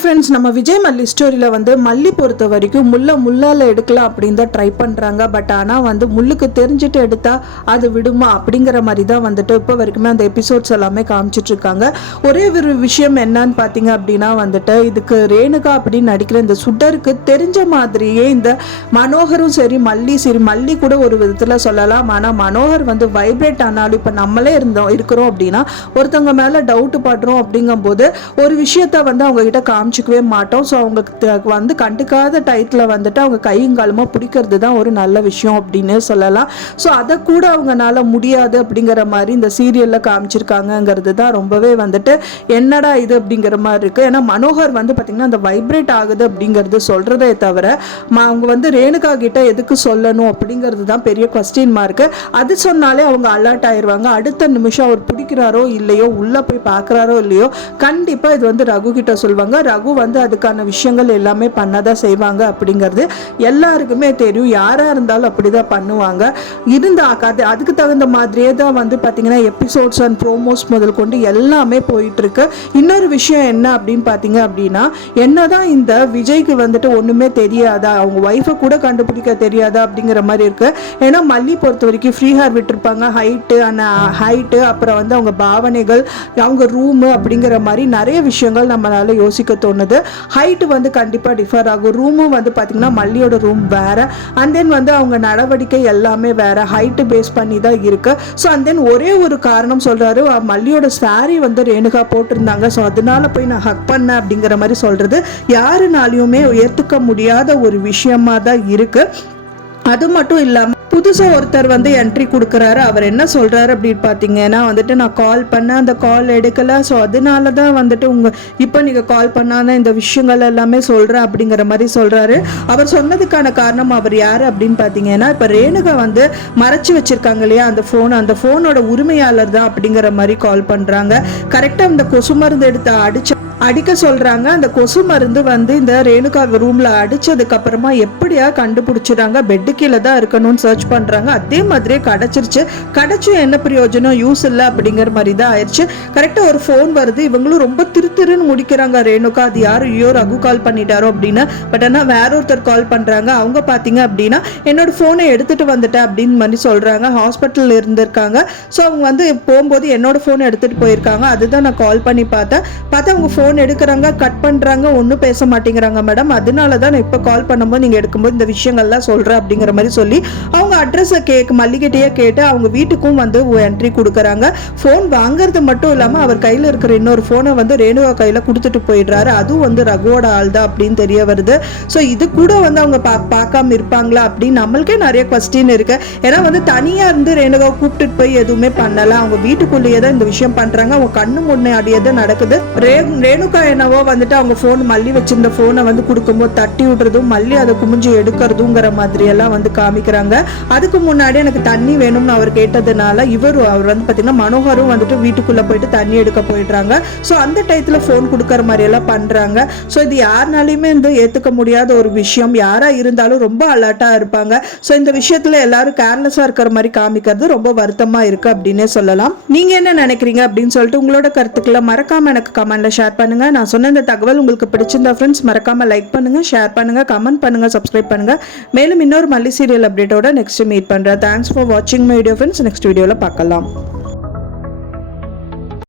Friends, நம்ம விஜய் மல்லி ஸ்டோரியில் வந்து மல்லி பொறுத்த வரைக்கும் முள்ளால் எடுக்கலாம் அப்படின்னு தான் ட்ரை பண்ணுறாங்க. பட் ஆனால் வந்து முள்ளுக்கு தெரிஞ்சுட்டு எடுத்தால் அது விடுமா அப்படிங்கிற மாதிரி தான் வந்துட்டு இப்போ வரைக்குமே அந்த எபிசோட்ஸ் எல்லாமே காமிச்சிட்ருக்காங்க. ஒரே ஒரு விஷயம் என்னன்னு பார்த்தீங்க அப்படின்னா வந்துட்டு இதுக்கு ரேணுகா அப்படின்னு நடிக்கிற இந்த சுடருக்கு தெரிஞ்ச மாதிரியே இந்த மனோகரும் சரி மல்லி கூட ஒரு விதத்தில் சொல்லலாம். ஆனால் மனோகர் வந்து வைப்ரேட் ஆனாலும் இப்போ நம்மளே இருக்கிறோம் அப்படின்னா ஒருத்தவங்க மேலே டவுட்டு படுறோம் அப்படிங்கும்போது ஒரு விஷயத்த வந்து அவங்க கிட்ட காமிச்சிக்கவே மாட்டோம். ஸோ அவங்க வந்து கண்டுக்காத டைத்தில் வந்துட்டு அவங்க கையங்காலமாக பிடிக்கிறது தான் ஒரு நல்ல விஷயம் அப்படின்னு சொல்லலாம். ஸோ அதை கூட அவங்கனால முடியாது அப்படிங்கிற மாதிரி இந்த சீரியலில் காமிச்சிருக்காங்கங்கிறது தான் ரொம்பவே வந்துட்டு என்னடா இது அப்படிங்கிற மாதிரி இருக்குது. ஏன்னா மனோகர் வந்து பார்த்திங்கன்னா அந்த வைப்ரேட் ஆகுது அப்படிங்கிறது சொல்கிறதே தவிர அவங்க வந்து ரேணுகா கிட்ட எதுக்கு சொல்லணும் அப்படிங்கிறது தான் பெரிய கொஸ்டின் மார்க்கு. அது சொன்னாலே அவங்க அலர்ட் ஆயிடுவாங்க. அடுத்த நிமிஷம் அவர் பிடிக்கிறாரோ இல்லையோ, உள்ளே போய் பார்க்குறாரோ இல்லையோ, கண்டிப்பாக இது வந்து ரகு கிட்ட சொல்லுவாங்க. ரகு வந்து அதுக்கான விஷயங்கள் எல்லாமே பண்ணதான் செய்வாங்க அப்படிங்கிறது எல்லாருக்குமே தெரியும். யாராக இருந்தாலும் அப்படிதான் பண்ணுவாங்க. அதுக்கு தகுந்த மாதிரியே தான் வந்து பார்த்தீங்கன்னா எபிசோட்ஸ் அண்ட் ப்ரோமோஸ் முதல் கொண்டு எல்லாமே போயிட்டு இருக்கு. இன்னொரு விஷயம் என்ன அப்படின்னு பார்த்தீங்க அப்படின்னா, என்னதான் இந்த விஜய்க்கு வந்துட்டு ஒன்றுமே தெரியாதா, அவங்க ஒய்ஃபை கூட கண்டுபிடிக்க தெரியாதா அப்படிங்கிற மாதிரி இருக்கு. ஏன்னா மல்லி பொறுத்த வரைக்கும் ஃப்ரீ ஹேர் விட்டுருப்பாங்க. ஹைட்டு அப்புறம் வந்து அவங்க பாவனைகள், அவங்க ரூமு அப்படிங்கிற மாதிரி நிறைய விஷயங்கள் நம்மளால யோசிக்க தோணுது. ஹைட்டு வந்து கண்டிப்பாக டிஃபர் ஆகும். ரூமும் வந்து பார்த்திங்கன்னா மல்லியோட ரூம் வேறு, அண்ட் தென் வந்து அவங்க நடவடிக்கை எல்லாமே வேறு, ஹைட்டு பேஸ் பண்ணி தான் இருக்குது. ஸோ அண்ட் தென் ஒரே ஒரு காரணம் சொல்கிறாரு, மல்லியோட சாரி வந்து ரேணுகா போட்டிருந்தாங்க, ஸோ அதனால போய் நான் ஹக் பண்ணேன் அப்படிங்கிற மாதிரி சொல்கிறது யாருனாலையுமே ஏற்றுக்க முடியாத ஒரு விஷயமா தான் இருக்குது. அது மட்டும் இல்லாமல் புதுசாக ஒருத்தர் வந்து என்ட்ரி கொடுக்குறாரு. அவர் என்ன சொல்கிறாரு அப்படின்னு பார்த்தீங்கன்னா வந்துட்டு, நான் கால் பண்ணேன், அந்த கால் எடுக்கலை, ஸோ அதனால தான் வந்துட்டு இப்போ நீங்கள் கால் பண்ணாத இந்த விஷயங்கள் எல்லாமே சொல்கிறேன் அப்படிங்கிற மாதிரி சொல்கிறாரு. அவர் சொன்னதுக்கான காரணம் அவர் யார் அப்படின்னு பார்த்தீங்கன்னா, இப்போ ரேணுகா வந்து மறைச்சி வச்சுருக்காங்க இல்லையா அந்த ஃபோனோட உரிமையாளர் தான் அப்படிங்கிற மாதிரி கால் பண்ணுறாங்க. கரெக்டாக இந்த கொசு மருந்து எடுத்து அடிக்க சொல்கிறாங்க. அந்த கொசு மருந்து வந்து இந்த ரேணுகா ரூமில் அடித்ததுக்கு அப்புறமா எப்படியா கண்டுபிடிச்சிடுறாங்க. பெட்டு கீழே தான் இருக்கணும்னு சர்ச் பண்ணுறாங்க. அதே மாதிரியே கிடச்சும் என்ன பிரயோஜனம், யூஸ் இல்லை அப்படிங்கிற மாதிரி தான் ஆயிடுச்சு. கரெக்டாக ஒரு ஃபோன் வருது. இவங்களும் ரொம்ப திருன்னு முடிக்கிறாங்க ரேணுகா. அது ஐயோ ரகு கால் பண்ணிட்டாரோ அப்படின்னு. பட் ஆனால் வேற ஒருத்தர் கால் பண்ணுறாங்க. அவங்க பார்த்தீங்க அப்படின்னா என்னோட ஃபோனை எடுத்துகிட்டு வந்துட்டேன் அப்படின்னு மாதிரி சொல்கிறாங்க. ஹாஸ்பிட்டலில் இருந்திருக்காங்க. ஸோ அவங்க வந்து போகும்போது என்னோட ஃபோனை எடுத்துகிட்டு போயிருக்காங்க. அதுதான் நான் கால் பண்ணி பார்த்தா அவங்க ஃபோன் எடுக்கிறாங்க, கட் பண்றாங்க, ஒன்றும் பேச மாட்டேங்கிறாங்க மேடம். அதனால தான் நான் இப்போ கால் பண்ணும்போது நீங்கள் எடுக்கும்போது இந்த விஷயங்கள்லாம் சொல்கிறேன் அப்படிங்கிற மாதிரி சொல்லி அவங்க அட்ரஸை மல்லிகிட்டையே கேட்டு அவங்க வீட்டுக்கும் வந்து என்ட்ரி கொடுக்குறாங்க. ஃபோன் வாங்குறது மட்டும் இல்லாமல் அவர் கையில் இருக்கிற இன்னொரு ஃபோனை வந்து ரேணுகா கையில் கொடுத்துட்டு போயிடுறாரு. அதுவும் வந்து ரகுவோட ஆள் தான் அப்படின்னு தெரிய வருது. ஸோ இது கூட வந்து அவங்க பார்க்காம இருப்பாங்களா அப்படின்னு நம்மளுக்கே நிறைய கொஸ்டின் இருக்கு. ஏன்னா வந்து தனியாக இருந்து ரேணுகாவை கூப்பிட்டுட்டு போய் எதுவுமே பண்ணல. அவங்க வீட்டுக்குள்ளேயே தான் இந்த விஷயம் பண்ணுறாங்க. அவங்க கண்ணு முன்னாடியே தான் நடக்குது. ரேணுகா என்னவோ வந்துட்டு அவங்க ஃபோன் மல்லி வச்சிருந்த ஃபோனை வந்து கொடுக்கும்போது தட்டி விடுறதும் மல்லி அதை குமிஞ்சு எடுக்கிறதுங்கிற மாதிரி எல்லாம் வந்து காமிக்கிறாங்க. அதுக்கு முன்னாடி எனக்கு தண்ணி வேணும்னு அவர் கேட்டதுனால அவர் வந்து பார்த்தீங்கன்னா மனோகரும் வந்துட்டு வீட்டுக்குள்ளே போயிட்டு தண்ணி எடுக்க போயிடுறாங்க. ஸோ அந்த டயத்தில் ஃபோன் கொடுக்குற மாதிரி எல்லாம் பண்ணுறாங்க. ஸோ இது யாருனாலையுமே வந்து ஏற்றுக்க முடியாத ஒரு விஷயம். யாராக இருந்தாலும் ரொம்ப அலர்ட்டாக இருப்பாங்க. ஸோ இந்த விஷயத்தில் எல்லாரும் கேர்லெஸ்ஸாக இருக்கிற மாதிரி காமிக்கிறது ரொம்ப வருத்தமாக இருக்குது அப்படின்னே சொல்லலாம். நீங்கள் என்ன நினைக்கிறீங்க அப்படின்னு சொல்லிட்டு உங்களோட கருத்துக்களை மறக்காமல் எனக்கு கமெண்ட்ல ஷேர் பண்ணுங்க. நான் சொன்ன இந்த தகவல் உங்களுக்கு பிடிச்சிருந்தா ஃப்ரெண்ட்ஸ் மறக்காம லைக் பண்ணுங்க, ஷேர் பண்ணுங்க, கமெண்ட் பண்ணுங்க, சப்ஸ்கிரைப் பண்ணுங்க. மேலும் இன்னொரு மல்லி சீரியல் அப்டேட்டோட நெக்ஸ்ட் மீட் பண்றேன். தேங்க்ஸ் ஃபார் வாட்சிங் மை வீடியோ ஃப்ரெண்ட்ஸ். நெக்ஸ்ட் வீடியோல பார்க்கலாம்.